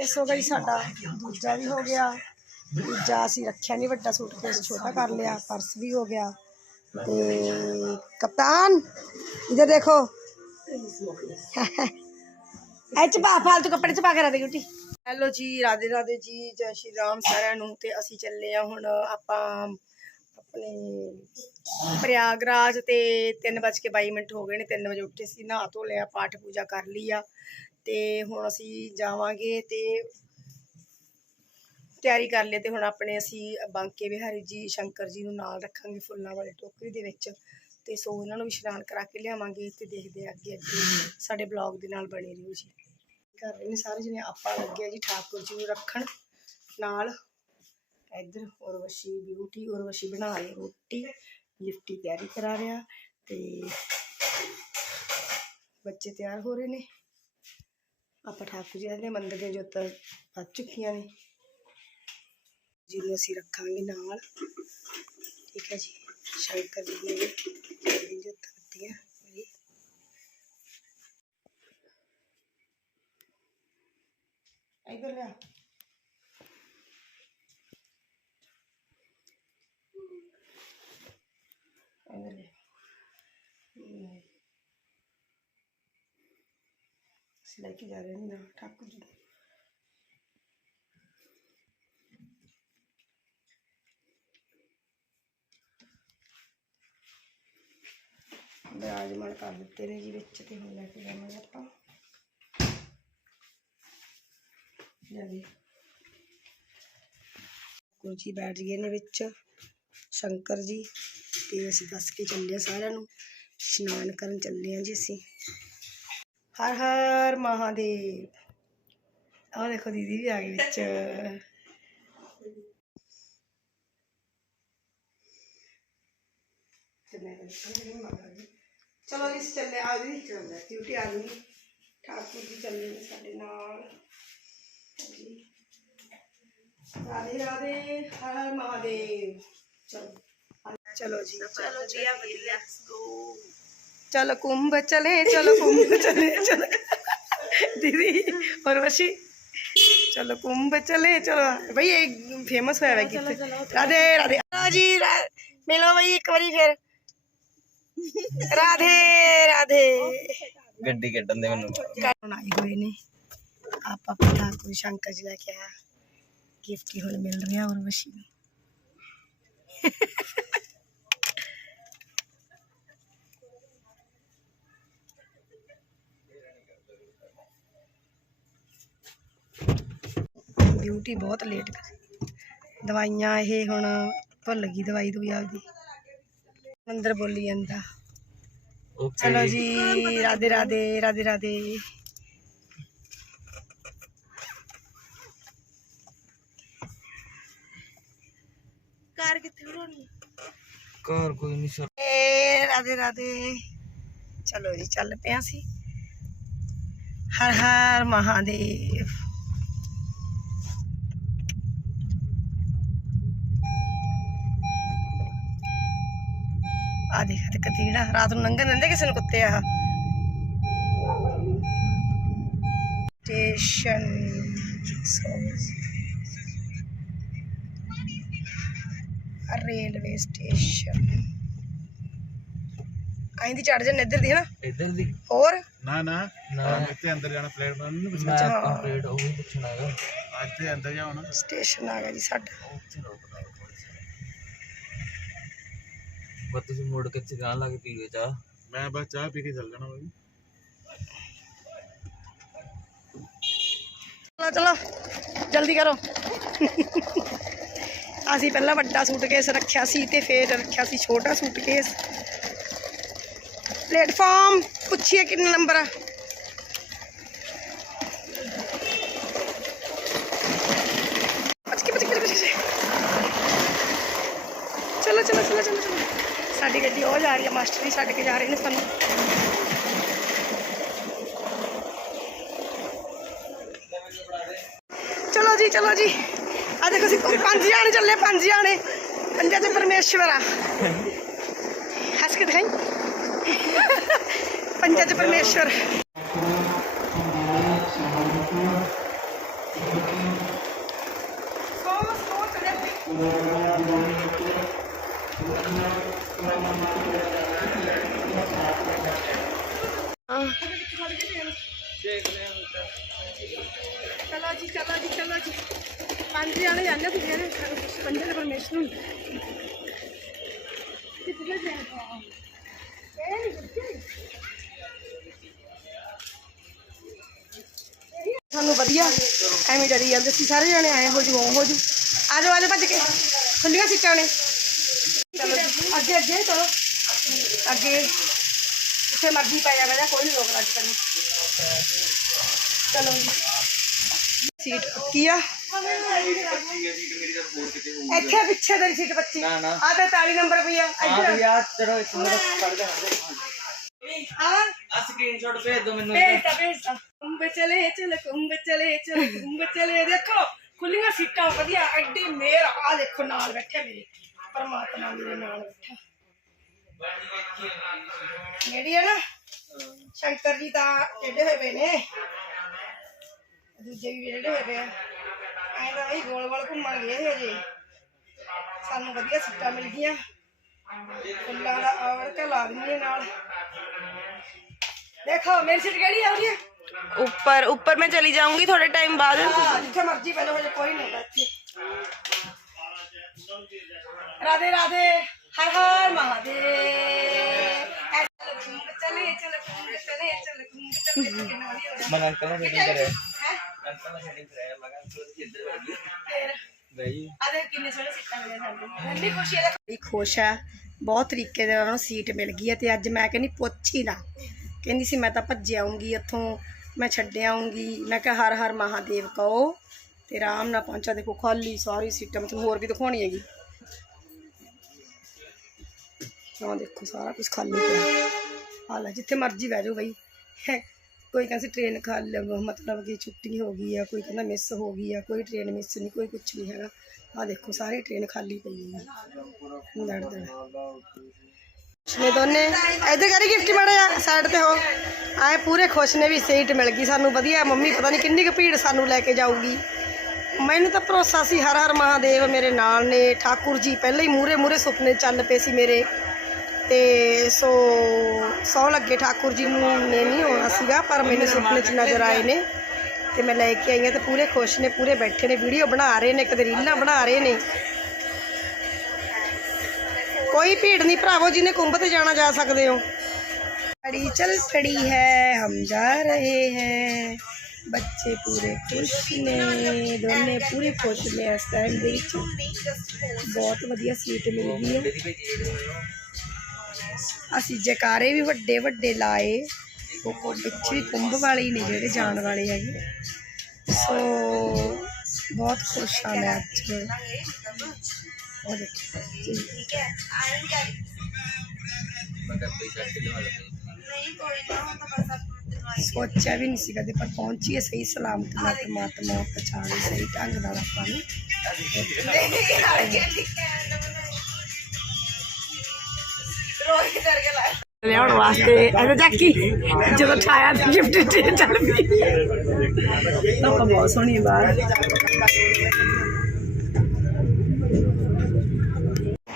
Suitcase ਹੋ ਗਈ ਸਾਡਾ ਦੂਜਾ ਵੀ ਹੋ ਗਿਆ। ਦੂਜਾ ਅਸੀਂ ਰੱਖਿਆ ਨਹੀਂ ਵੱਡਾ ਸੂਟਕੇਸ, ਛੋਟਾ ਕਰ ਲਿਆ, ਪਰਸ ਵੀ ਹੋ ਗਿਆ। ਤੇ ਕਪਤਾਨ, ਇਧਰ ਦੇਖੋ। ਐ ਪਾ ਫਾਲਤੂ ਕੱਪੜੇ ਚ ਪਾ ਕੇ ਰੱਖ ਗੁੱਟੀ ਹੈਲੋ ਜੀ, ਰਾਧੇ ਰਾਧੇ ਜੀ, ਜੈ ਸ਼੍ਰੀ ਰਾਮ ਸਾਰਿਆਂ ਨੂੰ। ਤੇ ਅਸੀਂ ਚੱਲੇ ਆ ਹੁਣ ਆਪਾਂ ਆਪਣੇ ਪ੍ਰਯਾਗਰਾਜ ਤੇ 3:22 ਮਿੰਟ ਹੋ ਗਏ ਨੇ 3 ਵਜੇ ਉੱਠੇ ਸੀ, ਨਹਾ ਧੋ ਲਿਆ, ਪਾਠ ਪੂਜਾ ਕਰ ਲਈ ਆ। ਤੇ ਹੁਣ ਅਸੀਂ ਜਾਵਾਂਗੇ ਤੇ ਤਿਆਰੀ ਕਰ ਲਈ ਤੇ ਹੁਣ ਆਪਣੇ ਅਸੀਂ ਬਾਂਕੇ ਬਿਹਾਰੀ ਜੀ, ਸ਼ੰਕਰ ਜੀ ਨੂੰ ਨਾਲ ਰੱਖਾਂਗੇ ਫੁੱਲਾਂ ਵਾਲੇ ਟੋਕਰੀ ਦੇ ਵਿੱਚ ਤੇ ਸੋ ਉਹਨਾਂ ਨੂੰ ਵੀ ਇਸ਼ਨਾਨ ਕਰਾ ਕੇ ਲਿਆਵਾਂਗੇ ਤੇ ਦੇਖਦੇ ਆ ਅੱਗੇ ਅੱਗੇ ਸਾਡੇ ਬਲੌਗ ਦੇ ਨਾਲ ਬਣੇ ਰਹੋ ਜੀ। ਕਰ ਰਹੇ ਨੇ ਸਾਰੇ ਜਣੇ ਆਪਾਂ ਲੱਗਿਆ ਜੀ ਠਾਕੁਰ ਜੀ ਨੂੰ ਰੱਖਣ ਨਾਲ। ਇੱਧਰ ਉਰਵਸ਼ੀ ਬਿਊਟੀ ਉਰਵਸ਼ੀ ਬਣਾ ਰਹੀ ਰੋਟੀ ਗਿਫਟੀ ਤਿਆਰੀ ਕਰਾ ਰਿਹਾ ਤੇ ਬੱਚੇ ਤਿਆਰ ਹੋ ਰਹੇ ਨੇ। ਆਪਾਂ ਠਾਕੁਰ ਜੀ ਦੇ ਮੰਦਿਰ ਦੀਆਂ ਜੋਤਾਂ ਵੱਜ ਚੁੱਕੀਆਂ ਨੇ। ਜੀ ਨੂੰ ਅਸੀਂ ਰੱਖਾਂਗੇ ਨਾਲ। ਠੀਕ ਹੈ ਜੀ। ਸ਼ੰਕਰ ਜੀ ਦੀਆਂ ਜੋਤਾਂ ਵੱਜੀਆਂ ਮੇਰੀ ਲਿਆ। ਇੱਧਰ ਲਿਆ। ਅਸੀਂ ਲੈ ਕੇ ਜਾ ਰਹੇ ਹਾਂ ਨਾ ਠਾਕੁਰ ਜੀ ਨੂੰ। ਵਿਰਾਜਮਾਨ ਕਰ ਦਿੱਤੇ ਨੇ ਜੀ ਵਿੱਚ ਤੇ ਹੁਣ ਲੈ ਕੇ ਜਾਵਾਂਗੇ ਆਪਾਂ। ਜਾਵੇ ਗੁਰੂ ਬੈਠ ਗਏ ਨੇ ਵਿੱਚ, ਸ਼ੰਕਰ ਜੀ, ਤੇ ਅਸੀਂ ਦੱਸ ਕੇ ਚੱਲੇ ਆ ਸਾਰਿਆਂ ਨੂੰ। ਇਸ਼ਨਾਨ ਕਰਨ ਚੱਲੇ ਆ ਜੀ ਅਸੀਂ। ਹਰ ਹਰ ਮਹਾਦੇਵ ਆਹ ਦੇਖੋ ਦੀਦੀ ਵੀ ਆ ਗਈ ਵਿੱਚ ਚਲੋ ਜੀ ਅਸੀਂ ਚੱਲੇ ਆ ਜੀ ਚੱਲਦਾ ਡਿਊਟੀ ਆ ਗਈ ਠਾਕੁਰ ਜੀ ਚੱਲੇ ਨੇ ਸਾਡੇ ਨਾਲ ਜੀ ਰਾਧੇ ਰਾਧੇ ਹਰ ਹਰ ਮਹਾਦੇਵ ਚਲੋ ਚਲੋ ਜੀ ਚਲੋ ਜੀ ਆ ਵਧੀਆ ਚਲੋ ਕੁੰਭ ਚਲੇ ਚਲੋ ਕੁੰਭ ਚਲੇ ਚਲੋ ਦੀਦੀ और वशी चलो कुंभ चले चलो भाई ये फेमस होया है गीत राधे राधे हाँ जी रा- मिलो भाई एक बारी फिर ਰਾਧੇ ਰਾਧੇ ਗੱਡੀ ਕੱਢਣ ਦੇ ਮੈਨੂੰ ਹੁਣ ਆਏ ਹੋਏ ਨੇ ਆਪਾਂ ਪਤਾ ਕੋਈ ਸ਼ੰਕਰ ਜੀ ਲੈ ਕੇ ਆਇਆ ਗਿਫਟ ਹੀ ਹੁਣ ਮਿਲ ਰਿਹਾ ਔਰ ਵਸ਼ੀ ਨੂੰ ਬਿਊਟੀ ਬਹੁਤ ਲੇਟ ਦਵਾਈਆਂ ਇਹ ਹੁਣ ਭੁੱਲ ਗਈ ਦਵਾਈ ਦੂਈ ਆਪਦੀ। ਅੰਦਰ ਬੋਲੀ ਜਾਂਦਾ। ਚਲੋ ਜੀ ਰਾਧੇ ਰਾਧੇ ਰਾਧੇ ਰਾਧੇ। ਕਾਰ ਕਿੱਥੇ ਬਣਾਉਣੀ? ਘਰ ਕੋਈ ਨਹੀਂ ਸਰ। ਏ ਰਾਧੇ ਰਾਧੇ। ਚਲੋ ਜੀ ਚੱਲ ਪਿਆ ਸੀ। ਹਰ ਹਰ ਮਹਾਦੇਵ। ਆ ਦੇਖ ਤੇ ਕਤੀੜਾ ਰਾਤ ਨੂੰ ਲੰਘਣ ਦਿੰਦੇ ਕਿਸੇ ਨੂੰ ਕੁੱਤੇ ਆ। ਸਟੇਸ਼ਨ ਰੇਲਵੇ ਸਟੇਸ਼ਨ ਆਈਂਦੀ ਚੜ ਜਨ ਇੱਧਰ ਦੀ ਹਨਾ? ਇੱਧਰ ਦੀ। ਹੋਰ? ਨਾ ਨਾ। ਨਾ। ਇੱਥੇ ਅੰਦਰ ਜਾਣਾ ਪਲੇਟਫਾਰਮ ਨੂੰ ਮੈਂ ਕੰਪਲੀਟ ਉਹ ਵੀ ਪੁੱਛਣਾਗਾ ਇੱਥੇ ਅੰਦਰ ਨਾ। ਸਟੇਸ਼ਨ ਆ ਗਿਆ ਜੀ ਸਾਡਾ। ਉੱਥੇ ਰੋਕਦਾ ਬਸ ਤੁਸੀਂ ਮੁੜ ਕੇ ਚਗਾਣ ਲਾ ਕੇ ਪੀਵੇ ਚਾਹ। ਮੈਂ ਬਸ ਚਾਹ ਪੀ ਕੇ ਚੱਲ ਜਾਣਾ ਬਾਈ। ਚਲੋ ਚਲੋ ਜਲਦੀ ਕਰੋ। ਅਸੀਂ ਪਹਿਲਾਂ ਵੱਡਾ ਸੂਟਕੇਸ ਰੱਖਿਆ ਸੀ ਤੇ ਫੇਰ ਰੱਖਿਆ ਸੀ ਛੋਟਾ ਸੂਟਕੇਸ। ਪਲੇਟਫਾਰਮ ਪੁੱਛੀਏ ਕਿੰਨਾ ਨੰਬਰ ਆ। ਚਲੋ ਚਲੋ ਚਲੋ ਚਲੋ ਚਲੋ। ਸਾਡੀ ਗੱਡੀ ਉਹ ਜਾ ਰਹੀ ਹੈ, ਮਾਸਟਰ ਜੀ ਛੱਡ ਕੇ ਜਾ ਰਹੇ ਨੇ ਸਾਨੂੰ। ਚਲੋ ਜੀ ਚਲੋ ਜੀ। ਆ ਦੇਖੋ ਅਸੀਂ ਪੰਜ ਜਾਣੇ ਚੱਲੇ, ਪੰਜ ਜਾਣੇ। ਪੰਜਾਂ ਚ ਪਰਮੇਸ਼ਵਰ ਆ। ਹੱਸ ਕੇ ਦਿਖਾਈ। ਪੰਜਾਂ ਚ ਪਰਮੇਸ਼ਵਰ। ਐਵੇਂ ਡਰੀ ਜਾਂਦੇ ਸੀ ਸਾਰੇ ਜਣੇ ਆਏ ਹੋ ਜੂ ਉਹ ਹੋ ਜੂ। ਆ ਜਾਓ ਆ ਜਾਓ ਭੱਜ ਕੇ। ਖੁੱਲੀਆਂ ਸੀਟਾਂ ਨੇ। ਚਲੋ ਜੀ, ਅੱਗੇ ਅੱਗੇ ਚਲੋ। ਅੱਗੇ ਜਿੱਥੇ ਮਰਜ਼ੀ ਪੈ ਜਾਵੇ ਜਾਂ ਕੋਈ ਨਹੀਂ ਰੋਕ ਲੱਗ ਤੈਨੂੰ। ਚਲੋ ਜੀ। ਸੀਟ ਪੱਕੀ ਆ। ਇੱਥੇ ਪਿੱਛੇ ਤੇਰੀ ਸੀਟ ਬੱਚੀ ਨਾ, ਨਾ। ਆ ਤਾਂ 43 ਨੰਬਰ ਪਈ ਆ ਇੱਧਰ ਯਾਰ ਚਲੋ ਇੱਕ ਮਿੰਟ ਖੜ ਜਾ ਆ ਆ ਸਕਰੀਨਸ਼ਾਟ ਭੇਜ ਦਿਓ ਮੈਨੂੰ ਭੇਜਤਾ ਭੇਜਤਾ ਕੁੰਭ ਚਲੇ ਚਲ ਕੁੰਭ ਚਲੇ ਚਲ ਕੁੰਭ ਚਲੇ ਦੇਖੋ ਖੁੱਲੀਆਂ ਸੀਟਾਂ ਵਧੀਆ ਐਡੀ ਮੇਰ ਆ ਦੇਖੋ ਨਾਲ ਬੈਠੇ ਮੇਰੇ ਪਰਮਾਤਮਾ ਮੇਰੇ ਨਾਲ ਬੈਠਾ ਜਿਹੜੀ ਹੈ ਨਾ ਸ਼ੰਕਰ ਜੀ ਤਾਂ ਟੇਢੇ ਹੋਏ ਪਏ ਨੇ ਦੂਜੇ ਵੀ ਟੇਢੇ ਹੋਏ ਪਏ ਆ ਐਂ ਤਾਂ ਬਈ ਗੋਲ ਗੋਲ ਘੁੰਮਣ ਗਏ ਸੀ ਅਜੇ ਸਾਨੂੰ ਵਧੀਆ ਸੀਟਾਂ ਮਿਲ ਗਈਆਂ ਫੁੱਲਾਂ ਦਾ ਔਰ ਲਾ ਦਿੰਦੀ ਨਾਲ ਦੇਖੋ ਮੇਰੀ ਸੀਟ ਕਿਹੜੀ ਆ ਰਹੀ ऊपर ऊपर मैं चली जाऊंगी थोड़े टाइम बाद ਹਾਂ ਜਿੱਥੇ ਮਰਜ਼ੀ ਪਹਿਲਾਂ ਹੋ ਜਾ ਕੋਈ ਨਹੀਂ ਹੁੰਦਾ ਇੱਥੇ ਰਾਧੇ ਰਾਧੇ ਹਰ ਹਰ ਮਹਾਦੇਵ ਐਸੇ ਘੁੰਮ ਚਲੇ ਚਲ ਘੁੰਮ ਚਲੇ ਚਲ ਘੁੰਮ ਚਲੇ ਕਿੰਨਾ ਵਧੀਆ ਹੋ ਗਿਆ ਮੈਂ ਅੰਕਲ ਨੂੰ ਸੈਟਿੰਗ ਕਰਿਆ ਹੈ ਅੰਕਲ ਨੂੰ ਸੈਟਿੰਗ ਕਰਾਇਆ ਮੈਂ ਕਿਹਾ ਤੁਸੀਂ ਇੱਧਰ ਬੈਠ ਗਏ ਫਿਰ ਬਈ ਆ ਦੇਖ ਕਿੰਨੇ ਸੋਹਣੇ ਸੀਟਾਂ ਮਿਲੀਆਂ ਸਾਨੂੰ ਇੰਨੀ ਖੁਸ਼ੀ ਹੈ ਬੜੀ ਖੁਸ਼ ਹੈ ਬਹੁਤ ਤਰੀਕੇ ਦੇ ਉਹਨਾਂ ਨੂੰ ਸੀਟ ਮਿਲ ਗਈ ਹੈ ਤੇ ਅੱਜ ਮੈਂ ਕਹਿੰਦੀ ਪੁੱਛ ਹੀ ਨਾ ਕਹਿੰਦੀ ਸੀ ਮੈਂ ਤਾਂ ਭੱਜ ਆਉਂਗੀ ਇੱਥੋਂ ਮੈਂ ਛੱਡ ਆਉਂਗੀ। ਮੈਂ ਕਿਹਾ, ਹਰ ਹਰ ਮਹਾਦੇਵ ਕਹੋ ਤੇ ਆਰਾਮ ਨਾਲ ਪਹੁੰਚਾ। ਦੇਖੋ, ਖਾਲੀ ਸਾਰੀ ਸੀਟਾਂ ਮਤਲਬ ਹੋਰ ਵੀ ਦਿਖਾਉਣੀ ਹੈਗੀ। ਆਹ ਦੇਖੋ, ਸਾਰਾ ਕੁਝ ਖਾਲੀ ਪਿਆ। ਹਾਲ ਜਿੱਥੇ ਮਰਜ਼ੀ ਬਹਿ ਜਾਓ ਬਈ। ਕੋਈ ਕਹਿੰਦਾ ਟ੍ਰੇਨ ਖਾਲ ਮਤਲਬ ਕਿ ਛੁੱਟੀ ਹੋ ਗਈ ਆ, ਕੋਈ ਕਹਿੰਦਾ ਮਿਸ ਹੋ ਗਈ ਆ, ਕੋਈ ਟ੍ਰੇਨ ਮਿਸ ਨਹੀਂ, ਕੋਈ ਕੁਝ ਨਹੀਂ ਹੈਗਾ। ਆ ਦੇਖੋ, ਸਾਰੀ ਟ੍ਰੇਨ ਖਾਲੀ ਪਈ ਹੈ ਲੜ ਦੜ ਨੇ ਦੋਨੇ। ਇੱਧਰ ਕਰੀ ਗਿਫਟ ਮੜਿਆ ਸਾਈਡ ਤੇ ਹੋ। ਆਏ ਪੂਰੇ ਖੁਸ਼ ਨੇ ਵੀ ਸੀਟ ਮਿਲ ਗਈ ਸਾਨੂੰ ਵਧੀਆ। ਮੰਮੀ ਪਤਾ ਨਹੀਂ ਕਿੰਨੀ ਕੁ ਭੀੜ ਸਾਨੂੰ ਲੈ ਕੇ ਜਾਊਗੀ। ਮੈਨੂੰ ਤਾਂ ਭਰੋਸਾ ਸੀ ਹਰ ਹਰ ਮਹਾਦੇਵ ਮੇਰੇ ਨਾਲ ਨੇ। ਠਾਕੁਰ ਜੀ ਪਹਿਲਾਂ ਹੀ ਮੂਰੇ ਮੂਰੇ ਸੁਪਨੇ ਚੱਲ ਪਏ ਸੀ ਮੇਰੇ। ਤੇ ਸੋ ਸੌ ਲੱਗੇ ਠਾਕੁਰ ਜੀ ਨੂੰ। ਨੇ ਨਹੀਂ ਹੋਣਾ ਸੀਗਾ ਪਰ ਮੈਨੂੰ ਸੁਪਨੇ 'ਚ ਨਜ਼ਰ ਆਏ ਨੇ। ਤੇ ਮੈਂ ਲੈ ਕੇ ਆਈ ਹਾਂ ਤੇ ਪੂਰੇ ਖੁਸ਼ ਨੇ ਪੂਰੇ ਬੈਠੇ ਨੇ। ਵੀਡੀਓ ਬਣਾ ਰਹੇ ਨੇ ਕਦੇ ਰੀਲਾਂ ਬਣਾ ਰਹੇ ਨੇ। ਕੋਈ ਭੀੜ ਨਹੀਂ ਭਰਾਵੋ ਜਿਹਨੇ ਕੁੰਭ ਤੇ ਜਾਣਾ ਜਾ ਸਕਦੇ ਹੋ गाड़ी चल पड़ी है हम जा रहे हैं ਬੱਚੇ ਪੂਰੇ ਖੁਸ਼ ਨੇ ਦੋਨੇ ਪੂਰੇ ਖੁਸ਼ ਨੇ ਇਸ ਟਾਈਮ ਦੇ ਵਿੱਚ ਬਹੁਤ ਵਧੀਆ ਸੀਟ ਮਿਲ ਗਈ ਹੈ ਅਸੀਂ ਜਕਾਰੇ ਵੀ ਵੱਡੇ ਵੱਡੇ ਲਾਏ ਉਹ ਵਿੱਚ ਵੀ ਕੁੰਭ ਵਾਲੇ ਹੀ ਨੇ ਜਿਹੜੇ ਜਾਣ ਵਾਲੇ ਹੈਗੇ ਸੋ ਬਹੁਤ ਖੁਸ਼ ਹਾਂ ਮੈਂ ਅੱਜ ਉਹ ਦੇਖੋ ਜੀ ਮੈਂ ਕਿਹਾ ਪੈਸਾ ਕਿਲੋ ਵਾਲਾ ਸੋਚਿਆ ਵੀ ਨਹੀਂ ਸੀ ਕਦੇ ਪਰ ਪਹੁੰਚੀਏ ਸਹੀ ਸਲਾਮਤ ਨਾਲ ਪਰਮਾਤਮਾ ਪਛਾਣੇ ਸਹੀ ਢੰਗ ਨਾਲ ਆਪਾਂ ਨੂੰ ਲਿਆਉਣ ਵਾਸਤੇ ਇਹਦਾ ਜਾਕੀ ਜਦੋਂ ਛਾਇਆ ਤੇ ਗਿਫਟ ਤੇ ਚੱਲ ਪਈ ਤਾਂ ਆਪਾਂ ਬਹੁਤ ਸੋਹਣੀ ਹੈ ਬਾਹਰ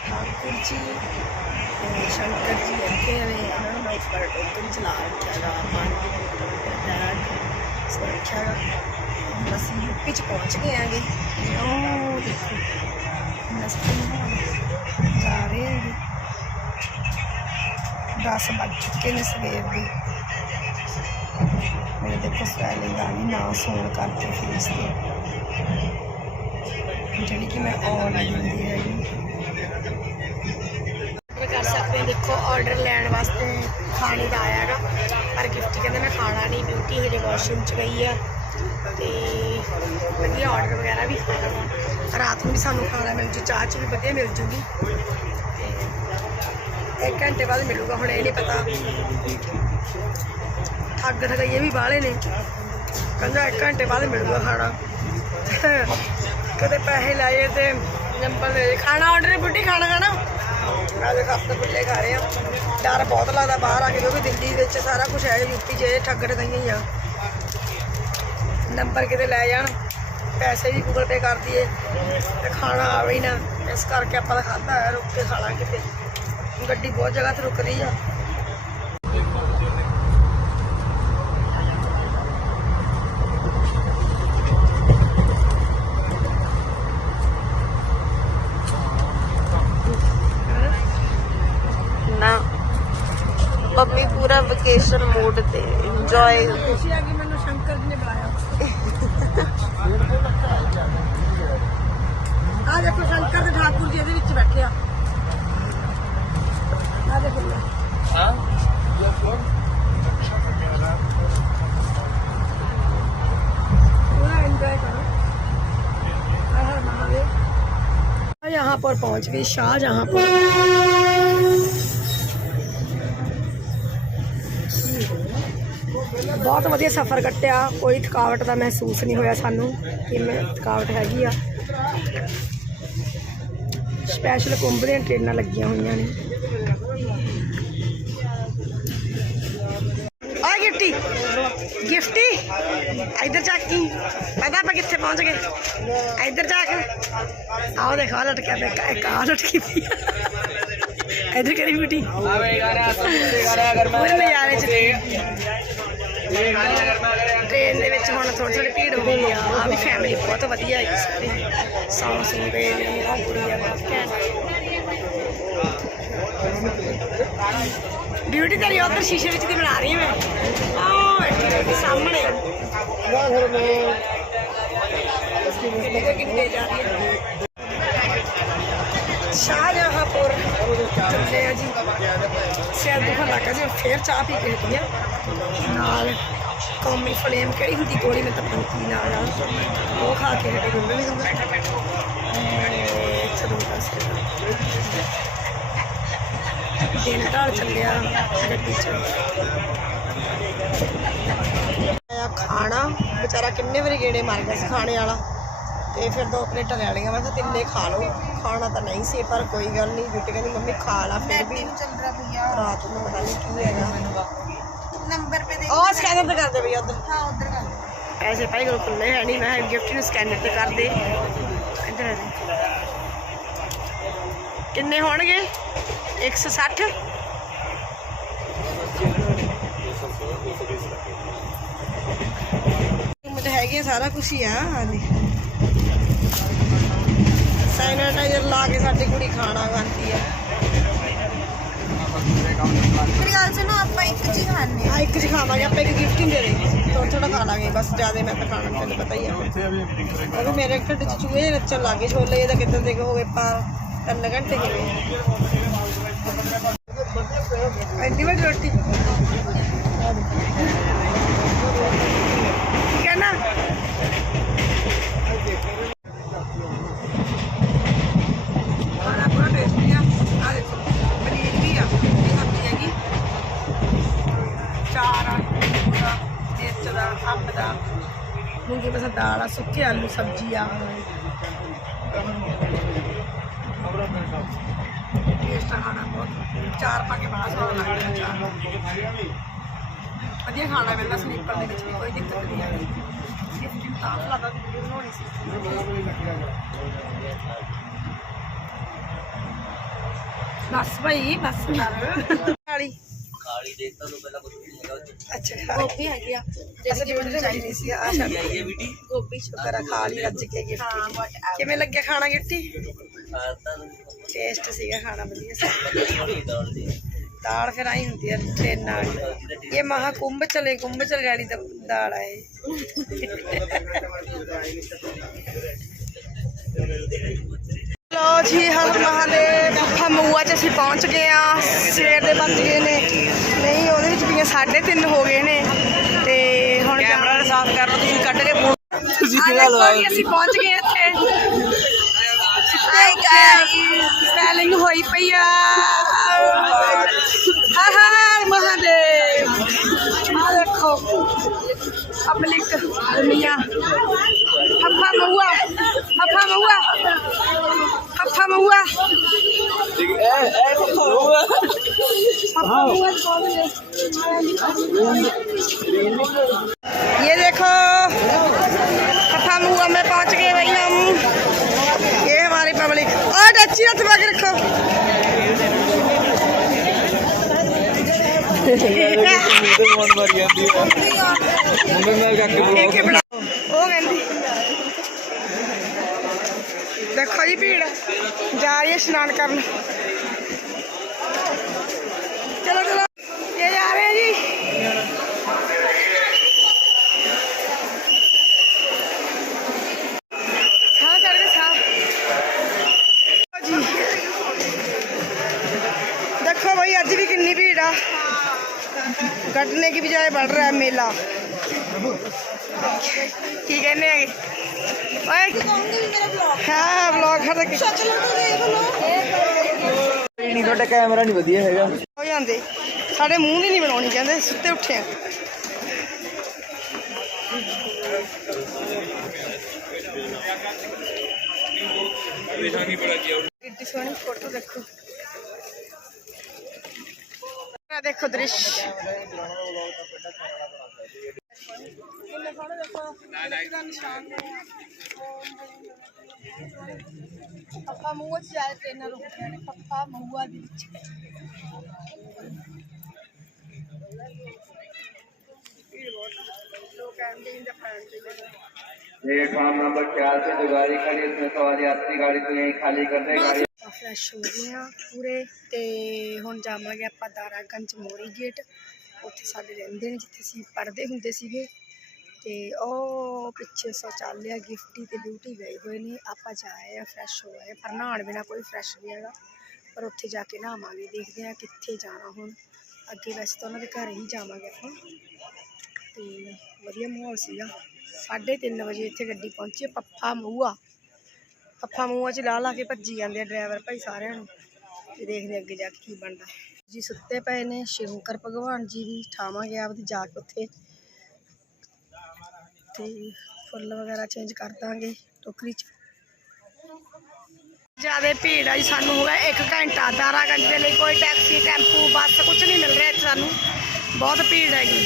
ਠਾਕੁਰ ਜੀ ਤੇ ਸ਼ੰਕਰ ਜੀ ਇੱਥੇ ਹੋਏ ਇਹਨਾਂ ਨੂੰ ਮੈਂ ਉੱਪਰ ਟੋਕਨ ਚਲਾ ਰੱਖਿਆ ਗਾ ਪਾਣੀ ਬੈਗ ਸੁਰੱਖਿਆ ਗਾ ਹੁਣ ਅਸੀਂ ਯੂਪੀ ਚ ਪਹੁੰਚ ਗਏ ਆਂਗੇ ਉਹ ਦੇਖੋ ਨਸਪੀ ਜਾ ਰਹੇ ਹੈਗੇ 10 ਵੱਜ ਚੁੱਕੇ ਨੇ ਸਵੇਰ ਦੇ ਮੇਰੇ ਦੇਖੋ ਸਵੈਲਿੰਗ ਆ ਗਈ ਨਾ ਸੌਣ ਕਰਕੇ ਫੇਸ ਤੇ ਜਿਹੜੀ ਕਿ ਮੈਂ ਔਨ ਹੁੰਦੀ ਹੈਗੀ ਇਹ ਕਰ ਸਕਦੇ ਹੋ ਦੇਖੋ ਆਰਡਰ ਲੈਣ ਵਾਸਤੇ ਖਾਣੇ ਦਾ ਆਇਆ ਹੈਗਾ, ਪਰ ਗਿਫਟ ਕਹਿੰਦੇ ਮੈਂ ਖਾਣਾ ਨਹੀਂ ਬਿਊਟੀ ਹਜੇ ਵਾਸ਼ਰੂਮ ਚ ਗਈ ਆ ਤੇ ਵਧੀਆ ਆਰਡਰ ਵਗੈਰਾ ਵੀ ਖਾਣਾ ਰਾਤ ਨੂੰ ਵੀ ਸਾਨੂੰ ਖਾਣਾ ਮਿਲ ਜੂ, ਚਾਹ ਚ ਵੀ ਵਧੀਆ ਮਿਲ ਜੂਗੀ। ਤੇ ਇੱਕ ਘੰਟੇ ਬਾਅਦ ਮਿਲੂਗਾ, ਹੁਣ ਇਹ ਨਹੀਂ ਪਤਾ। ਠੱਗ ਠਗਈਏ ਵੀ ਬਾਹਲੇ ਨੇ। ਕਹਿੰਦਾ ਇੱਕ ਘੰਟੇ ਬਾਅਦ ਮਿਲੂਗਾ ਖਾਣਾ। ਕਦੇ ਪੈਸੇ ਲਾਏ ਤੇ ਨੰਬਰ ਦੇ ਦੇ। ਖਾਣਾ ਆਰਡਰ ਬੁੱਢੀ ਖਾਣਾ ਖਾਣਾ। ਆਦੇ ਖਾਤੇ ਬੁੱਲੇ ਖਾ ਰਹੇ ਆ। ਡਰ ਬਹੁਤ ਲੱਗਦਾ ਬਾਹਰ ਆ ਕੇ, ਕਿਉਂਕਿ ਦਿੱਲੀ ਵਿੱਚ ਸਾਰਾ ਕੁਝ ਹੈ ਯੂਪੀ 'ਚ ਇਹ ਠੱਗ ਠਗਈਆਂ ਹੀ ਆ। ਨੰਬਰ ਕਿਤੇ ਲੈ ਜਾਣ, ਪੈਸੇ ਵੀ ਗੂਗਲ ਪੇ ਕਰ ਦਈਏ ਤੇ ਖਾਣਾ ਆਵੇ ਹੀ ਨਾ। ਇਸ ਕਰਕੇ ਆਪਾਂ ਤਾਂ ਖਾਧਾ ਰੁਕ ਕੇ ਖਾ ਲਾਂਗੇ ਤੇ। ਗੱਡੀ ਬਹੁਤ ਜਗ੍ਹਾ ਤੇ ਰੁਕਦੀ ਆ ਨਾ ਮੰਮੀ ਪੂਰਾ ਵਕੇਸ਼ਨ ਮੂਡ ਤੇ ਇੰਜੋਏ ਖੁਸ਼ੀ ਆ ਕਿ ਮੈਨੂੰ ਸ਼ੰਕਰ ਜੀ ਨੇ ਬੁਲਾਇਆ ਆ ਦੇਖੋ ਸ਼ੰਕਰ ਤੇ ਠਾਕੁਰ ਜੀ ਇਹਦੇ ਵਿੱਚ ਬੈਠੇ ਆ ਆ ਦੇਖੋ ਹਾਂ पूरा एंजॉय करो हर हर महादेव यहाँ पर पहुंच गई शाहजहाँ पर ਬਹੁਤ ਵਧੀਆ ਸਫ਼ਰ ਕੱਟਿਆ ਕੋਈ ਥਕਾਵਟ ਦਾ ਮਹਿਸੂਸ ਨਹੀਂ ਹੋਇਆ ਸਾਨੂੰ ਕਿ ਮੈਂ ਥਕਾਵਟ ਹੈਗੀ ਆ। ਸਪੈਸ਼ਲ ਕੁੰਭ ਦੀਆਂ ਟ੍ਰੇਨਾਂ ਲੱਗੀਆਂ ਹੋਈਆਂ ਨੇ। ਆ ਗਿਫਟੀ ਗਿਫਟੀ ਇੱਧਰ ਝਾਕੀ ਪਤਾ ਆਪਾਂ ਕਿੱਥੇ ਪਹੁੰਚ ਗਏ। ਇੱਧਰ ਝਾਕ ਆਓ ਦੇਖੋ ਆਹ ਲਟਕਿਆ ਪਿਆ ਇੱਕ ਆ ਲਟਕੀ ਪਈ ਆ। ਇੱਧਰ ਕਰੀ ਬੇਟੀ। ਆਵੇ ਗਾਣਾ ਸੁਣਦੇ ਗਾਣਾ ਅਗਰ ਮੈਂ ਨਜ਼ਾਰੇ ਚ ਟ੍ਰੇਨ ਦੇ ਵਿੱਚ ਹੁਣ ਥੋੜੀ ਥੋੜੀ ਭੀੜ ਹੋ ਗਈ ਆ। ਆ ਵੀ ਫੈਮਿਲੀ ਬਹੁਤ ਵਧੀਆ ਹੈਗੀ ਸਾਰੀ। ਸੌਂ ਸੌਂ ਗਏ ਨੇ ਆ ਕੁੜੀ ਆ ਬਹੁਤ ਘੈਂਟ ਬਿਊਟੀ ਤੇਰੀ ਉਧਰ ਸ਼ੀਸ਼ੇ ਵਿੱਚ ਦੀ ਬਣਾ ਰਹੀ ਮੈਂ? ਆ ਬੈਠੀ ਬੈਠੀ ਸਾਹਮਣੇ। ਕਿੰਨੇ ਕਿੰਨੇ ਜਾ ਰਹੀ ਹੈ ਸ਼ਾਹਜਹਾਂਪੁਰ। ਚੱਲੇ ਆ ਜੀ। ਸਿਰ ਦੁਖਣ ਲੱਗਾ ਜੀ, ਫੇਰ ਚਾਹ ਪੀ ਕੇ ਹਟੀ ਆ। ਨਾਲ ਕੌਮੀ ਫਲੇਮ ਕਿਹੜੀ ਹੁੰਦੀ ਗੋਲੀ ਮੈਂ ਤਾਂ ਬੰਦੀ ਨਾਲ ਆ। ਉਹ ਖਾ ਕੇ ਹਟੇ ਗੁੰਡੇ ਨਹੀਂ ਹੁੰਦਾ ਚਲੋ ਦੱਸ ਦਿਨ ਚੱਲਿਆ ਗੱਡੀ ਚ। ਆਇਆ ਖਾਣਾ ਵਿਚਾਰਾ ਕਿੰਨੇ ਵਾਰੀ ਗੇੜੇ ਮਾਰ ਗਿਆ ਸੀ ਖਾਣੇ ਵਾਲਾ। ਤੇ ਫਿਰ ਦੋ ਪਲੇਟਾਂ ਲੈ ਲਈਆਂ ਮੈਂ ਕਿਹਾ ਤਿੰਨੇ ਖਾ ਲਓ। ਖਾਣਾ ਤਾਂ ਨਹੀਂ ਸੀ ਪਰ ਕੋਈ ਗੱਲ ਨਹੀਂ ਜੁੱਟ ਕਹਿੰਦੀ ਮੰਮੀ ਖਾ ਲਾ ਫਿਰ ਵੀ। ਰਾਤ ਨੂੰ ਪਤਾ ਨਹੀਂ ਕੀ ਹੈਗਾ। नंबर पे दे ਉਹ ਸਕੈਨਰ ਤੇ ਕਰਦੇ ਬਈ ਉਧਰ हाँ उधर कर दो ਪੈਸੇ ਭਾਈ ਕੋਲ ਖੁੱਲੇ ਹੈ ਨਹੀਂ ਮੈਂ ਗਿਫਟ ਨੂੰ ਸਕੈਨਰ ਤੇ ਕਰ ਦੇ ਇੱਧਰ ਆ ਦੇ ਕਿੰਨੇ ਹੋਣਗੇ 160 ਮੁਝੇ ਹੈਗੇ ਸਾਰਾ ਕੁਝ ਹੀ ਆ ਹਾਂਜੀ ਸੈਨੀਟਾਈਜ਼ਰ ਲਾ ਕੇ ਸਾਡੀ ਕੁੜੀ ਖਾਣਾ ਖਾਂਦੀ ਆ ਮੇਰੇ ਖਿਆਲ ਚ ਨਾ ਆਪਾਂ ਇੱਕ ਜੀ ਖਾਣੇ ਆ ਇੱਕ ਜੀ ਖਾਵਾਂਗੇ ਆਪਾਂ ਇੱਕ ਗਿਫਟ ਹੀ ਦੇ ਦੇਗੇ ਥੋੜਾ ਥੋੜਾ ਖਾ ਲਾਂਗੇ ਬਸ ਜ਼ਿਆਦਾ ਮੈਂ ਤਾਂ ਖਾਣਾ ਤੈਨੂੰ ਪਤਾ ਹੀ ਆ। ਕਿਉਂਕਿ ਮੇਰੇ ਢਿੱਡ ਚ ਚੂਹੇ ਜਿਹੇ ਨੱਚਣ ਲੱਗੇ ਛੋਲੇ ਇਹਦਾ ਕਿਤੇ ਦੇ ਹੋ ਗਏ ਪਾ ਤਿੰਨ ਘੰਟੇ ਕਿਵੇਂ ਐਡੀ ਵੱਡੀ ਰੋਟੀ। ਮਸਰ ਦਾਲ ਆ ਸੁੱਕੇ ਆਲੂ ਸਬਜ਼ੀ ਆ ਟੇਸਟ ਖਾਣਾ ਬਹੁਤ ਚਾਰ ਪਾ ਕੇ ਬੜਾ ਸਵਾਦ ਲੱਗਦਾ ਚਾਰ ਵਧੀਆ ਖਾਣਾ ਮਿਲਦਾ ਸਲੀਪਰ ਦੇ ਵਿੱਚ ਵੀ ਕੋਈ ਦਿੱਕਤ ਨਹੀਂ ਆਈ ਗਿਫਟ ਤਾਂ ਲੱਗਦਾ ਵੀਡੀਓ ਬਣਾਉਣੀ ਸੀ ਬਸ ਭਾਈ ਬਸ ਕਰ ਵਾਲੀ ਖਾਲੀ ਦੇਖਤਾ ਤੋਂ ਪਹਿਲਾਂ ਕੁਝ ਨਹੀਂ ਹੈਗਾ ਉਹ 'ਚ। ਅੱਛਾ ਗੋਭੀ ਹੈਗੀ ਆ ਜੈਸੇ ਕਿ ਮੈਨੂੰ ਚਾਹੀਦੀ ਸੀ ਆ ਛੱਡ ਕੀ ਆਈ ਹੈ ਬੀਟੀ ਗੋਭੀ ਸ਼ੁਕਰ ਆ ਖਾ ਲਈ ਰੱਜ ਕੇ ਗਿਫਟੀ ਕਿਵੇਂ ਲੱਗਿਆ ਖਾਣਾ ਗਿਫਟੀ ਖਾਤਾ ਟੇਸਟ ਸੀਗਾ ਖਾਣਾ ਵਧੀਆ ਸੀ ਪਤਾ ਨਹੀਂ ਦੌੜ ਦੀ ਦਾਲ ਫਿਰ ਆਈ ਹੁੰਦੀ ਆ ਟ੍ਰੇਨਾਂ ਵਾਲੀ ਇਹ ਮਹਾ ਕੁੰਭ ਚਲੇ ਕੁੰਭ ਚਲ ਗਾੜੀ ਦਾ ਦਾਲ ਆਏ ਲੋ ਜੀ ਹਰ ਮਹਾਦੇਵ ਹਮੂਆ ਚ ਅਸੀਂ ਪਹੁੰਚ ਗਏ ਆ ਸਵੇਰ ਦੇ ਵੱਜ ਗਏ ਨੇ। ਨਹੀਂ ਉਹਦੇ ਵਿੱਚ ਵੀ 3:30 ਹੋ ਗਏ ਨੇ। ਤੇ ਹੁਣ ਕੈਮਰਾ ਸਾਫ਼ ਕਰ ਲਓ ਤੁਸੀਂ ਕੱਢ ਕੇ ਫੋਨ ਤੁਸੀਂ ਕਿਹੜਾ ਲਵਾਈ ਅਸੀਂ ਪਹੁੰਚ ਗਏ ਇੱਥੇ। ਹਾਈ ਗਾਇਸ ਸਪੈਲਿੰਗ ਹੋਈ ਪਈ ਆ। ਹਰ ਹਰ ਮਹਾਦੇਵ। ਆ ਦੇਖੋ ਪਬਲਿਕ ਦੁਨੀਆ। ਹੱਫਾ ਮਹੁਆ ਹੱਫਾ ਮਹੁਆ থামুয়া ये देखो थामुआ में पहुंच गए भाई हम ये हमारी पब्लिक और अच्छी हथ के रखो मुंडन का ਭੀੜ। ਜਾ ਰਹੀ ਹੈ ਇਸ਼ਨਾਨ ਕਰਨ। ਨਹੀਂ ਤੁਹਾਡਾ ਕੈਮਰਾ ਨਹੀਂ ਵਧੀਆ ਹੈਗਾ। ਹੋ ਜਾਂਦੇ। ਸਾਡੇ ਮੂੰਹ ਦੀ ਨਹੀਂ ਬਣਾਉਣੀ ਕਹਿੰਦੇ, ਸੁੱਤੇ ਉੱਠੇ ਆ। ਕਿੱਡੀ ਸੋਹਣੀ ਫੋਟੋ ਦੇਖੋ। ਆ ਦੇਖੋ ਦ੍ਰਿਸ਼। पप्पा चाहे ट्रेनर पप्पा फ्रैश हो गए पूरे हम जावे आप दारागंज मोरी गेट। ਉੱਥੇ ਸਾਡੇ ਰਹਿੰਦੇ ਨੇ ਜਿੱਥੇ ਅਸੀਂ ਪੜ੍ਹਦੇ ਹੁੰਦੇ ਸੀਗੇ। ਤੇ ਉਹ ਪਿੱਛੇ ਸ਼ੌਚਾਲਿਆ ਗਿਫਟੀ ਤੇ ਬਿਊਟੀ ਗਏ ਹੋਏ ਨੇ। ਆਪਾਂ ਜਾਏ ਆ ਫਰੈਸ਼ ਹੋ ਆਏ ਪਰ ਨਹਾਉਣ ਬਿਨਾ ਕੋਈ ਫਰੈਸ਼ ਨਹੀਂ ਹੈਗਾ। ਪਰ ਉੱਥੇ ਜਾ ਕੇ ਨਹਾਵਾਂਗੇ ਦੇਖਦੇ ਆ ਕਿੱਥੇ ਜਾਣਾ ਹੁਣ। ਅੱਗੇ ਵੈਸੇ ਤਾਂ ਉਹਨਾਂ ਦੇ ਘਰ ਹੀ ਜਾਵਾਂਗੇ ਆਪਾਂ। ਤੇ ਵਧੀਆ ਮਾਹੌਲ ਸੀਗਾ। 3:30 ਵਜੇ ਇੱਥੇ ਗੱਡੀ ਪਹੁੰਚੀ ਹੈ, ਪੱਫਾ ਮੂਆ ਪੱਫਾ ਮੂੰਹਾਂ 'ਚ ਲਾ ਲਾ ਕੇ ਭੱਜੀ ਜਾਂਦੇ ਆ ਡਰਾਈਵਰ ਭਾਈ ਸਾਰਿਆਂ ਨੂੰ। ਤੇ ਦੇਖਦੇ ਅੱਗੇ ਜਾ ਕੇ ਕੀ ਬਣਦਾ। ਜੀ ਸੁੱਤੇ ਪਏ ਨੇ ਸ਼ੰਕਰ ਭਗਵਾਨ ਜੀ ਦੀ ਠਾਵਾਂਗੇ ਆਪਦੀ ਜਾ ਕੇ ਉੱਥੇ ਤੇ ਫੁੱਲ ਵਗੈਰਾ ਚੇਂਜ ਕਰ ਦਾਂਗੇ ਟੋਕਰੀ 'ਚ ਜ਼ਿਆਦਾ ਭੀੜ ਆ ਜੀ ਸਾਨੂੰ ਹੋ ਗਿਆ 1 ਘੰਟਾ ਦਾਰਾਗੰਜ ਦੇ ਲਈ ਕੋਈ ਟੈਕਸੀ ਟੈਂਪੂ ਬੱਸ ਕੁਝ ਨਹੀਂ ਮਿਲ ਰਿਹਾ ਇੱਥੇ ਸਾਨੂੰ ਬਹੁਤ ਭੀੜ ਹੈਗੀ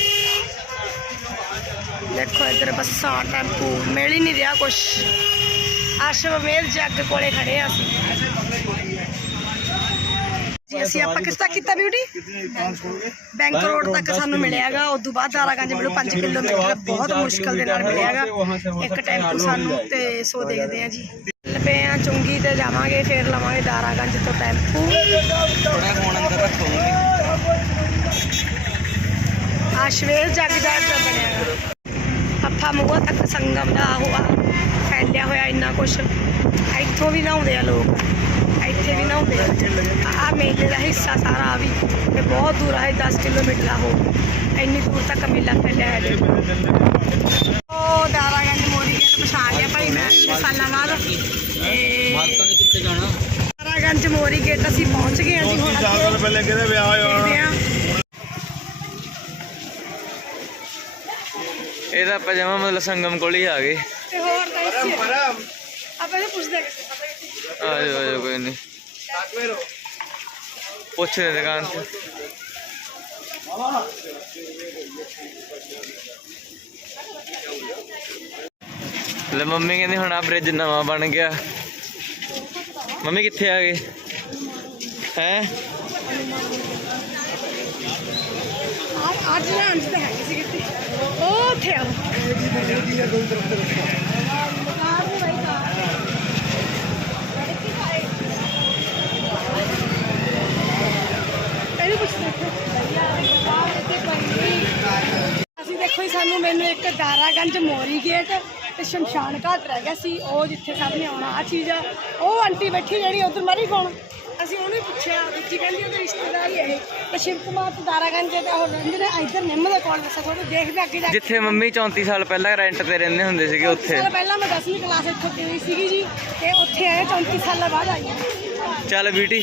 ਦੇਖੋ ਇੱਧਰ ਬੱਸਾਂ ਟੈਂਪੂ ਮਿਲ ਹੀ ਨਹੀਂ ਰਿਹਾ ਕੁਛ ਅਸ਼ਵਮੇਧ ਜੱਗ ਕੋਲੇ ਖੜੇ ਆ ਅਸੀਂ ਜੀ ਅਸੀਂ ਆਪਾਂ ਕਿਸ ਤੱਕ ਕੀਤਾ ਬਿਊਟੀ ਬੈਂਕ ਰੋਡ ਤੱਕ ਸਾਨੂੰ ਮਿਲਿਆਗਾ ਉਸ ਤੋਂ ਬਾਅਦ ਦਾਰਾਗੰਜ ਮਿਲੂ 5 ਕਿਲੋਮੀਟਰ ਬਹੁਤ ਮੁਸ਼ਕਲ ਦੇ ਨਾਲ ਮਿਲਿਆਗਾ ਇੱਕ ਟੈਂਪੂ ਸਾਨੂੰ ਤੇ ਸੋ ਦੇਖਦੇ ਆ ਜੀ। ਲੱਪੇ ਆ ਚੁੰਗੀ ਤੇ ਜਾਵਾਂਗੇ ਫਿਰ ਲਵਾਂਗੇ ਦਾਰਾਗੰਜ ਤੋਂ ਟੈਂਪੂ। ਥੋੜਾ ਅੰਦਰ ਆਸ਼ਵੇਲ ਜੱਗ ਜਾਇ ਪਿਆ ਬਣਿਆ ਅੱਫਾ ਮੂਆ ਤੱਕ ਸੰਗਮ ਦਾ ਹੋਆ ਫੈਲਿਆ ਹੋਇਆ ਇੰਨਾ ਕੁਛ। ਇੱਥੋਂ ਵੀ ਨਹਾਉਂਦੇ ਆ ਲੋਕ। ਇੱਥੇ ਵੀ ਨਹਾਉਂਦੇ ਆ ਆ ਮੇਲੇ ਦਾ ਹਿੱਸਾ ਸਾਰਾ ਆ ਵੀ ਤੇ ਬਹੁਤ ਦੂਰ ਆ ਇਹ 10 ਕਿਲੋਮੀਟਰ ਆ ਉਹ। ਇੰਨੀ ਦੂਰ ਤੱਕ ਮੇਲਾ ਫੈਲਿਆ ਹੈ ਉਹ ਦਾਰਾਗੰਜ ਮੋਰੀ ਗੇਟ ਪਛਾਣ ਗਿਆ ਭਾਈ ਮੈਂ ਸਾਲਾਂ ਬਾਅਦ ਮਾਲਕਾਂ ਨੇ ਕਿੱਥੇ ਜਾਣਾ? ਦਾਰਾਗੰਜ ਮੋਰੀ ਗੇਟ ਅਸੀਂ ਪਹੁੰਚ ਗਏ ਹਾਂ ਜੀ ਹੁਣ ਸਾਲ ਪਹਿਲੇ ਕਿਹਦੇ ਵਿਆਹ ਹੋਇਆ ਹਾਂ। ਇਹਦਾ ਪਜਾਮਾ ਮਤਲਬ ਸੰਗਮ ਕੋਲ ਹੀ ਆ ਗਏ। ਤੇ ਹੋਰ ਤਾਂ ਇੱਥੇ ਆਪਾਂ ਇਹ ਪੁੱਛਦੇ ਹਾਂ ਆ ਆ ਜਾਓ ਕੋਈ ਨਹੀਂ। ਪੁੱਛਦੇ ਦੁਕਾਨ ਤੇ। ਲੈ ਮੰਮੀ ਕਹਿੰਦੀ ਹੁਣ ਆ ਬ੍ਰਿਜ ਨਵਾਂ ਬਣ ਗਿਆ। ਮੰਮੀ ਕਿੱਥੇ ਆ ਗਏ? ਹੈ? ਅੱਜ ਨਾ ਅੰਜ ਤਾਂ ਹੈਗੀ ਸੀ ਕਿਤੇ ਉਹ ਉੱਥੇ ਆ ਇਹਨੂੰ ਪੁੱਛਦੇ ਅਸੀਂ ਦੇਖੋ ਜੀ ਸਾਨੂੰ ਮੈਨੂੰ ਇੱਕ ਦਾਰਾਗੰਜ ਮੋਰੀ ਗੇਟ ਤੇ ਸ਼ਮਸ਼ਾਨ ਘਾਟ ਰਹਿ ਗਿਆ ਸੀ ਉਹ ਜਿੱਥੇ ਸਭ ਨੇ ਆਉਣਾ ਆ ਚੀਜ਼ ਆ। ਉਹ ਆਂਟੀ ਬੈਠੀ ਜਿਹੜੀ ਉਧਰ ਮਾਰੀ ਫੋਨ ਅਸੀਂ ਉਹਨੂੰ ਪੁੱਛਿਆ ਦੂਜੀ ਕਹਿੰਦੀ ਉਹਦੇ ਰਿਸ਼ਤੇਦਾਰ ਹੀ ਇਹ? ਤੇ ਸ਼ਿਵ ਕੁਮਾਰ ਤੇ ਦਾਰਾਗੰਜ ਦੇ ਉਹ ਰਹਿੰਦੇ ਨੇ ਇੱਧਰ ਨਿੰਮ ਦੇ ਕੋਲ ਦੱਸੋ ਥੋੜੇ ਦੇਖਦੇ ਅੱਗੇ ਜਾ ਕੇ। ਜਿੱਥੇ ਮੰਮੀ 34 ਸਾਲ ਪਹਿਲਾਂ ਰੈਂਟ ਤੇ ਰਹਿੰਦੇ ਹੁੰਦੇ ਸੀਗੇ ਉੱਥੇ। ਸਾਲ ਪਹਿਲਾਂ ਮੈਂ 10ਵੀਂ ਕਲਾਸ ਇੱਥੇ ਹੋਈ ਸੀਗੀ ਜੀ ਤੇ ਉੱਥੇ ਆਏ 34 ਸਾਲਾਂ ਬਾਅਦ ਆਈ ਹਾਂ। ਚੱਲ ਬੀਟੀ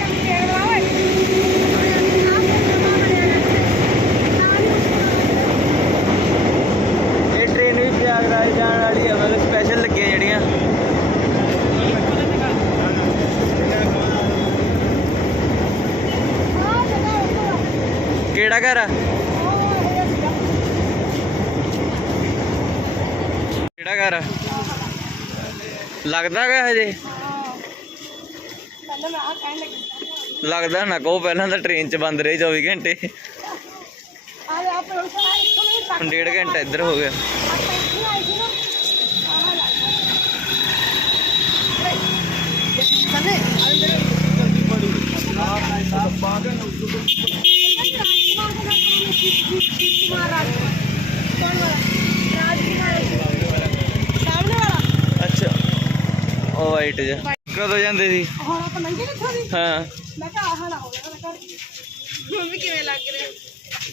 ਲੱਗਦਾ ਗਾ ਹਜੇ? ਪਹਿਲਾਂ ਮੈਂ ਆ ਕਹਿਣ ਲੱਗੀ ਲੱਗਦਾ ਨਾ ਕਹੋ, ਪਹਿਲਾਂ ਤਾਂ ਟ੍ਰੇਨ 'ਚ ਬੰਦ ਰਹੇ 24 ਘੰਟੇ। ਆ ਜਾ ਪਰ ਹੁਣ ਡੇਢ ਘੰਟਾ ਇੱਧਰ ਹੋ ਗਿਆ। ਆਪਾਂ ਇੱਥੇ ਆਏ ਸੀ ਨਾ ਆਹ ਸਾਹਮਣੇ ਵਾਲਾ ਅੱਛਾ ਉਹ ਵਾਈਟ ਜਿਹਾ। ਕਦੋਂ ਜਾਂਦੇ ਸੀ? ਹੁਣ ਆਪਾਂ ਲੰਘੇ ਕਿੱਥੋਂ ਦੀ? ਹਾਂ। ਮੈਂ ਕਿਹਾ ਆਹ ਨਾ ਹੋ ਗਿਆ ਘਰ ਮੰਮੀ ਕਿਵੇਂ ਲੱਗ ਰਿਹਾ?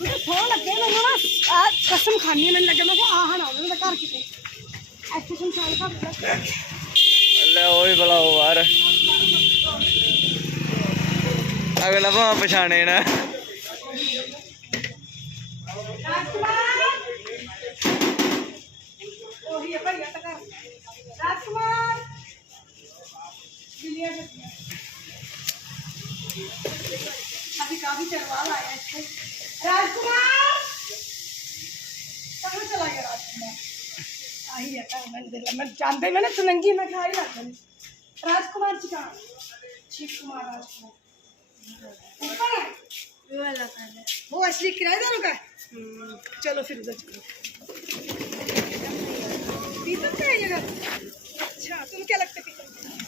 ਮੈਨੂੰ ਸੋਹ ਲੱਗੇ ਮੈਨੂੰ ਨਾ ਆ ਕਸਮ ਖਾਣੀ ਮੈਨੂੰ ਲੱਗਾ ਮੈਂ ਕਿਹਾ ਆਹ ਨਾ ਹੋਵੇ ਮੇਰਾ ਘਰ ਕਿਤੇ। ਇੱਥੇ ਸ਼ਮਸ਼ਾਨ ਘਾਟ ਦਾ। ਲੈ ਓਏ ਬਲਾ ਬਾਹਰ। ਅਗਲਾ ਭਾਵੇਂ ਪਛਾਣੇ ਨਾ। ਰਾਜਕੁਮਾਰ! ਉਹੀ ਹੈ ਭੜੀਆ ਟਕਾ ਰਾਜਕੁਮਾਰ! ਗਿੱਲੀਆਂ ਚਟਨੀਆਂ ਅਸੀਂ ਕਾਫੀ ਚਿਰ ਬਾਅਦ ਆਏ ਹਾਂ ਇੱਥੇ ਰਾਜਕੁਮਾਰ ਕਹਾਂ ਚਲਾ ਗਿਆ ਰਾਜਕੁਮਾਰ ਆਹੀ ਹੈ ਤਾਂ ਮੈਂ ਦੇ ਮੈਂ ਜਾਂਦੇ ਮੈਂ ਨਾ ਸੁਨੰਗੀ ਮੈਂ ਖਾਈ ਲੱਗ ਗਈ ਰਾਜਕੁਮਾਰ ਜੀ ਕਾ ਸ਼ਿਵ ਕੁਮਾਰ ਰਾਜਕੁਮਾਰ ਉੱਪਰ ਹੈ वो वाला कर वो असली किराएदारों का चलो फिर उधर चलो। पीतम का है जगह अच्छा तुम क्या लगता है पीतम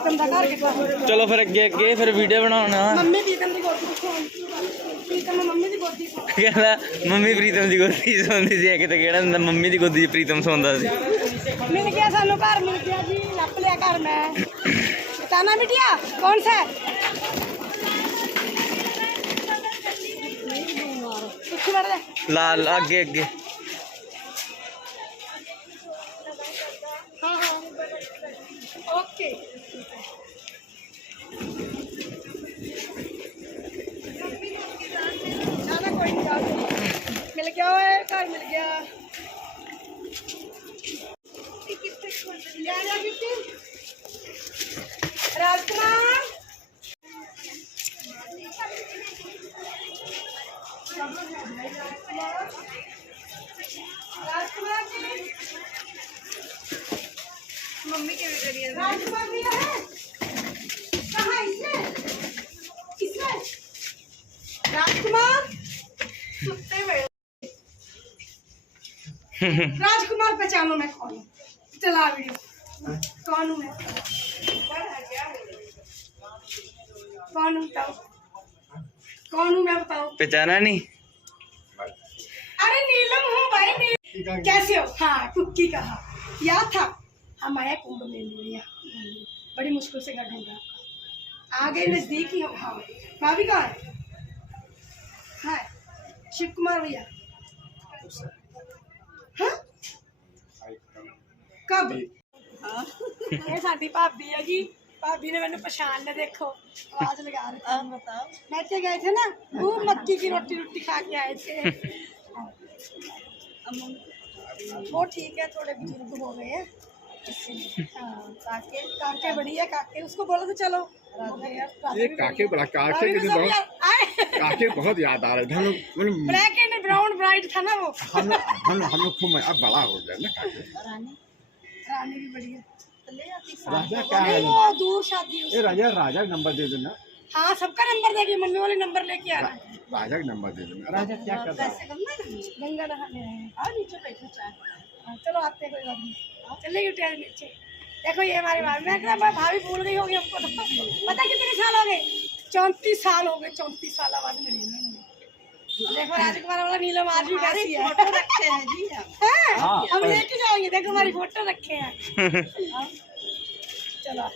इधर से पीतम का घर कितना ਚਲੋ ਫਿਰ ਅੱਗੇ ਅੱਗੇ ਫਿਰ ਵੀਡੀਓ ਬਣਾਉਣਾ ਮੰਮੀ ਪ੍ਰੀਤਮ ਦੀ ਗੋਦੀ ਕਿੱਥੋਂ ਆਈ ਪ੍ਰੀਤਮ ਮੰਮੀ ਦੀ ਗੋਦੀ ਤੋਂ ਕਹਿੰਦਾ ਮੰਮੀ ਪ੍ਰੀਤਮ ਦੀ ਗੋਦੀ 'ਚ ਸੌਂਦੀ ਸੀ ਕਿਤੇ ਕਿਹੜਾ ਹੁੰਦਾ ਮੰਮੀ ਦੀ ਗੋਦੀ 'ਚ ਪ੍ਰੀਤਮ ਸੌਂਦਾ ਸੀ ਮਿਲ ਗਿਆ ਸਾਨੂੰ ਘਰ ਮਿਲ ਗਿਆ ਜੀ ਲੱਭ ਲਿਆ ਘਰ ਮੈਂ ਬਤਾਨਾ ਬਿਟਿਆ ਕੌਣ ਸਾ ਹੈ ਪਿੱਛੇ ਵੜ ਜਾ ਲਾਲ ਅੱਗੇ ਅੱਗੇ ਗਿਆ ਓਏ ਘਰ ਮਿਲ ਗਿਆ। ਲੈ ਲੈ ਕਿੱਥੇ? ਰਾਜਕੁਮਾਰ? राजकुमार पहचानो मैं कौन हूँ? चला वीडियो। कौन हूँ मैं? कौन हूँ बताओ? कौन हूँ मैं बताओ? पहचाना नहीं। अरे नीलम हूँ भाई नीलम कैसे हो? हाँ कुक्की कहा याद था? हम आया कुंभ मेले बड़ी मुश्किल से घर ढूंढा आपका आ गए नज़दीक ही हो। हाँ। भाभी कहाँ है? हाँ शिव कुमार भैया। कब ਇਹ ਸਾਡੀ ਭਾਬੀ ਹੈ ਜੀ ਭਾਬੀ ਨੇ ਮੈਨੂੰ ਪਛਾਣ ਲਿਆ ਦੇਖੋ ਆਵਾਜ਼ ਲਗਾ ਰਹੀ आप बताओ मैं तो गए थे ना वो मक्की की रोटी रोटी खा के आए थे वो ठीक है थोड़े बुजुर्ग हो गए हैं इसीलिए हाँ काके काके बड़ी है काके उसको बोलो तो चलो हो गए यार, राधे ये भी काके बड़ी है। बड़ा काके राधे के भी दिन सब बहुत यार आए काके बहुत याद आ रहे थे हम लोग मतलब ब्लैक एंड ब्राउन ब्राइट था ना वो हम लोग हम लोग हम लोग खूब अब बड़ा हो गया ना काके भी राजा क्या है? दूर शादी राजा राजा नंबर दे देना। हाँ सबका नंबर देगी मम्मी वाले नंबर लेके आना राजा का नंबर दे देना। राजा क्या कर रहा है? गंगा हैं। नीचे बैठो चाय। चलो आते हैं कोई बात नहीं। चले गिटे नीचे। देखो ये हमारे भाभी मैं मैं भाभी भूल गई होगी हमको तो। पता कितने साल हो गए? चौंतीस साल हो गए। चौंतीस साल बाद मिली। देखो राजकुमार वाला नीलम आज भी कैसी है फोटो रखे हैं जी हम हैं? हम लेके जाएंगे देखो हमारी फोटो रखे हैं ਚਲੋ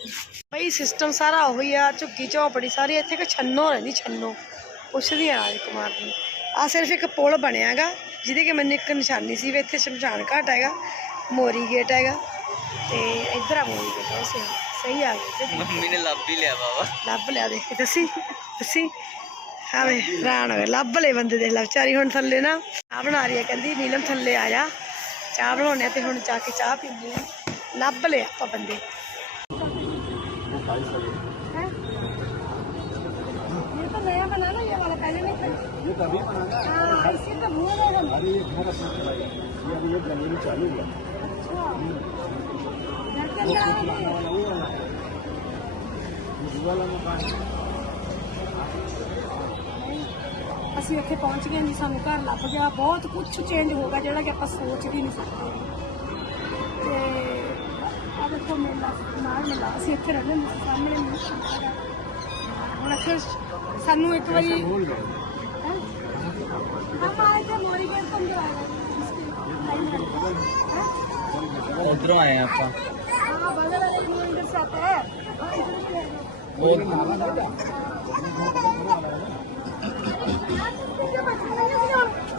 ਬਈ ਸਿਸਟਮ ਸਾਰਾ ਉਹੀ ਆ ਝੁੱਗੀ ਝੋਪੜੀ ਸਾਰੀ ਇੱਥੇ ਕਿ ਛੰਨੋ ਰਹਿੰਦੀ ਛੰਨੋ ਪੁੱਛਦੀ ਆ ਰਾਜ ਕੁਮਾਰ ਨੂੰ ਆ ਸਿਰਫ ਇੱਕ ਪੁਲ ਬਣਿਆਗਾ ਜਿਹਦੀ ਕਿ ਮੈਨੂੰ ਇੱਕ ਨਿਸ਼ਾਨੀ ਸੀ ਵੀ ਇੱਥੇ ਸ਼ਮਸ਼ਾਨ ਘਾਟ ਹੈਗਾ ਮੋਰੀ ਗੇਟ ਹੈਗਾ ਤੇ ਇੱਧਰ ਆ ਮੋਰੀ ਗੇਟ ਉਹ ਸਹੀ ਸਹੀ ਆ ਗਏ ਤੇ ਮੰਮੀ ਨੇ ਲੱਭ ਹੀ ਲਿਆ ਬਾਬਾ ਲੱਭ ਲਿਆ ਦੇਖ ਦੱਸੀ ਦੱਸੀ ਹਾਂ ਵੇ ਰਾਣ ਹੋ ਗਿਆ ਲੱਭ ਲੈ ਬੰਦੇ ਦੇ ਵਿਚਾਰੀ ਹੁਣ ਥੱਲੇ ਨਾ ਚਾਹ ਬਣਾ ਰਹੀ ਹੈ ਕਹਿੰਦੀ ਨੀਲਮ ਥੱਲੇ ਆ ਜਾ ਚਾਹ ਬਣਾਉਣੇ ਆ ਤੇ ਹੁਣ ਜਾ ਕੇ ਚਾਹ ਪੀਂਦੇ ਆ ਲੱਭ ਲਿਆ ਆਪਾਂ ਬੰਦੇ हैं? ये तो नया बना ना ये वाला पहले नहीं था ये तभी बना हाँ इसी तो भूल गए हम अरे ये घर अपना चलाइए ये अभी ये जमीन चालू है अच्छा घर के अंदर आ गए। ये वाला मकान है ਅਸੀਂ ਇੱਥੇ ਪਹੁੰਚ ਗਏ ਜੀ ਸਾਨੂੰ ਘਰ ਲੱਭ ਗਿਆ। ਬਹੁਤ ਕੁਝ ਚੇਂਜ ਹੋ ਗਿਆ ਜਿਹੜਾ ਕਿ ਆਪਾਂ ਸੋਚ ਵੀ ਨਹੀਂ ਸਕਦੇ। ਤੇ ਆ ਦੇਖੋ ਮੇਲਾ ਨਾਲ ਮੇਲਾ। ਅਸੀਂ ਇੱਥੇ ਰਹਿੰਦੇ ਹਾਂ ਸਾਹਮਣੇ ਮੇਲਾ ਹੁਣ ਅਕਸਰ ਸਾਨੂੰ ਇੱਕ ਵਾਰੀ ਹਮਾਰੇ ਉਧਰੋਂ ਆਏ ਆਪਾਂ। ਹਾਂ ਬਗਲ ਵਾਲੇ ਨੂੰ ਇੰਟਰਸੈਪਟ ਹੈ। ਉਹ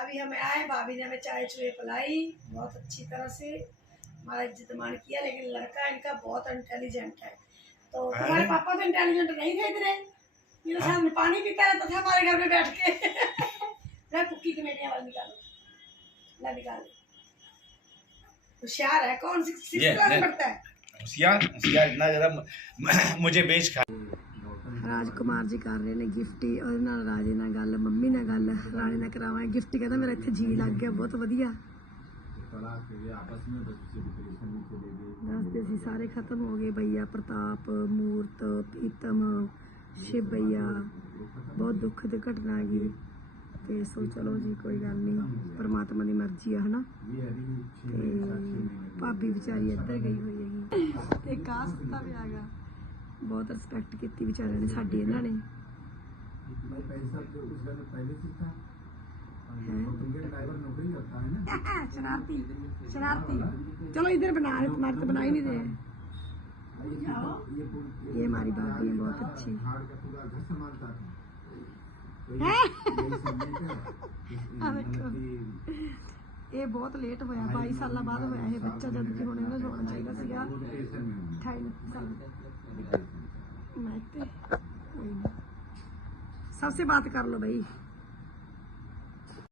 अभी हमें आए भाभी ने हमें चाय चुए पिलाई बहुत अच्छी तरह से हमारा इज़्ज़त मान किया लेकिन लड़का इनका बहुत इंटेलिजेंट है। तो तुम्हारे पापा तो इंटेलिजेंट नहीं थे इतने। मेरे सामने पानी पीता रहता था हमारे घर में बैठ के। मैं कुकी की कमेटियाँ वाला निकालो। ला निकाल। होशियार है कौन? सी ये, सिक्स क्लास पढ़ता है। होशियार होशियार इतना ज़्यादा मुझे बेच खा ਰਾਜ ਕੁਮਾਰ ਜੀ ਕਰ ਰਹੇ ਨੇ ਗਿਫਟੀ ਉਹਦੇ ਨਾਲ ਰਾਜੇ ਨਾਲ ਗੱਲ, ਮੰਮੀ ਨਾਲ ਗੱਲ, ਰਾਣੀ ਨਾਲ ਕਰਾਵਾਂ ਗਿਫਟੀ, ਕਹਿੰਦਾ ਮੇਰਾ ਇੱਥੇ ਜੀ ਲੱਗ ਗਿਆ, ਬਹੁਤ ਵਧੀਆ। ਦੱਸਦੇ ਸੀ, ਸਾਰੇ ਖਤਮ ਹੋ ਗਏ ਭਈਆ, ਪ੍ਰਤਾਪ, ਮੂਰਤ, ਪ੍ਰੀਤਮ, ਸ਼ਿਵ ਭਈਆ, ਬਹੁਤ ਦੁੱਖ ਦੀ ਘਟਨਾ ਹੈਗੀ। ਤੇ ਸੋ ਚਲੋ ਜੀ, ਕੋਈ ਗੱਲ ਨਹੀਂ, ਪਰਮਾਤਮਾ ਦੀ ਮਰਜ਼ੀ ਆ, ਹਨਾ? ਤੇ ਭਾਬੀ ਵਿਚਾਰੀ ਇੱਧਰ ਗਈ ਹੋਈ ਹੈਗੀ। ਤੇ ਕਾਸਟ ਵੀ ਆ ਬਹੁਤ ਰਿਸਪੈਕਟ ਕੀਤੀ ਵਿਚਾਰਿਆਂ ਨੇ ਸਾਡੀ ਇਹਨਾਂ ਨੇ हैं? शरारती शरारती चलो इधर बना रहे तुम्हारे तो बना ही नहीं रहे हैं। ये हमारी भाभी है बहुत अच्छी हैं? ਆ ਵੇਖੋ ਇਹ ਬਹੁਤ ਲੇਟ ਹੋਇਆ 22 ਸਾਲਾਂ ਬਾਅਦ ਹੋਇਆ ਇਹ ਬੱਚਾ ਜਦ ਕਿ ਹੁਣ ਇਹਨੂੰ ਹੋਣਾ ਚਾਹੀਦਾ ਸੀਗਾ 28 ਸਾਲ मैं तो कोई नहीं सबसे बात कर लो भाई